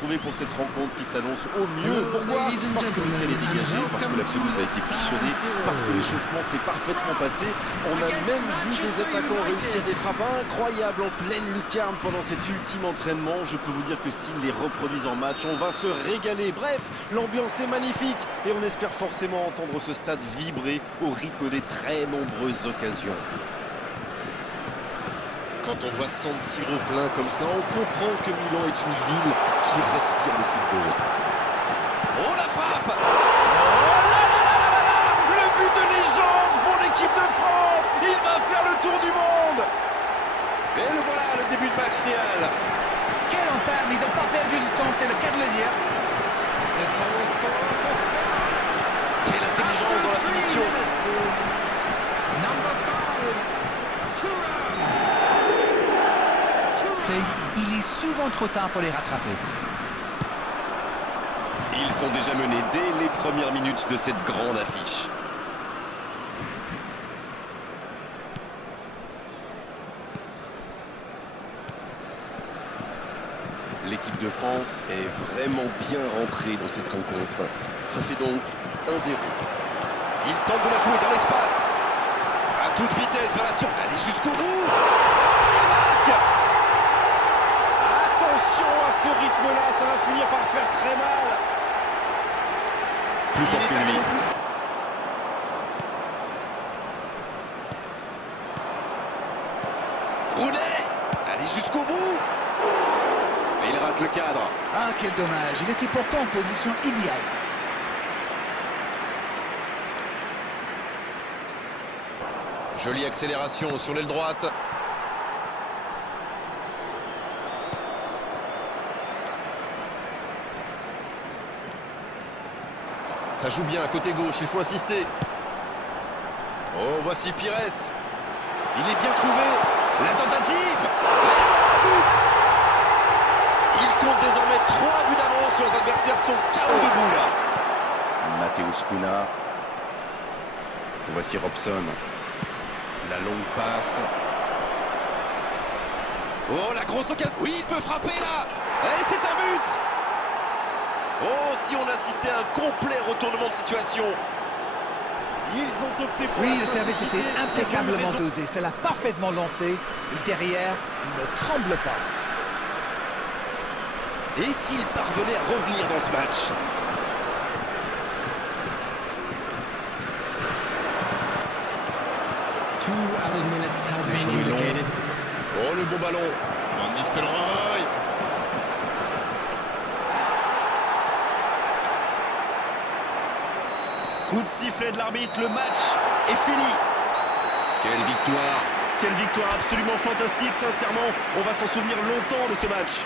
retrouver pour cette rencontre qui s'annonce au mieux. Pourquoi? Parce que le ciel est dégagé, parce que la pelouse a été bichonnée, parce que l'échauffement s'est parfaitement passé. On a même vu des attaquants réussir des frappes incroyables en pleine lucarne pendant cet ultime entraînement. Je peux vous dire que s'ils les reproduisent en match, on va se régaler. Bref, l'ambiance est magnifique et on espère forcément entendre ce stade vibrer au rythme des très nombreuses occasions. Quand on voit San Siro plein comme ça, on comprend que Milan est une ville qui respire le football. Oh la frappe! Oh là là là là là! Le but de légende pour l'équipe de France! Il va faire le tour du monde! Et le voilà, le début de match idéal. Quelle entame, ils n'ont pas perdu du temps, c'est le cas de le dire. Quelle intelligence dans la finition! Il est souvent trop tard pour les rattraper. Ils sont déjà menés dès les premières minutes de cette grande affiche. L'équipe de France est vraiment bien rentrée dans cette rencontre. Ça fait donc 1-0. Il tente de la jouer dans l'espace. À toute vitesse vers la surface. Allez jusqu'au bout. Il marque. Attention à ce rythme-là, ça va finir par faire très mal. Plus fort que lui. Roulet. Allez jusqu'au bout. Et il rate le cadre. Ah, quel dommage, il était pourtant en position idéale. Jolie accélération sur l'aile droite. Ça joue bien, côté gauche, il faut insister. Oh, voici Pires. Il est bien trouvé. La tentative. Et voilà, but. Il compte désormais 3 buts d'avance. Leurs adversaires sont KO debout là. Mateusz Cunha. Voici Robson. La longue passe. Oh, la grosse occasion. Oui, il peut frapper là. Et c'est un but. Oh, si on assistait à un complet retournement de situation. Ils ont opté pour Oui, la le service simplicité. était Ils ont eu impeccablement raison. dosé. Ça l'a parfaitement lancé. Et derrière, il ne tremble pas. Et s'il parvenait à revenir dans ce match? C'est joué long. Oh, le bon ballon. Van Nistelrooy. Coup de sifflet de l'arbitre, le match est fini. Quelle victoire absolument fantastique, sincèrement, on va s'en souvenir longtemps de ce match.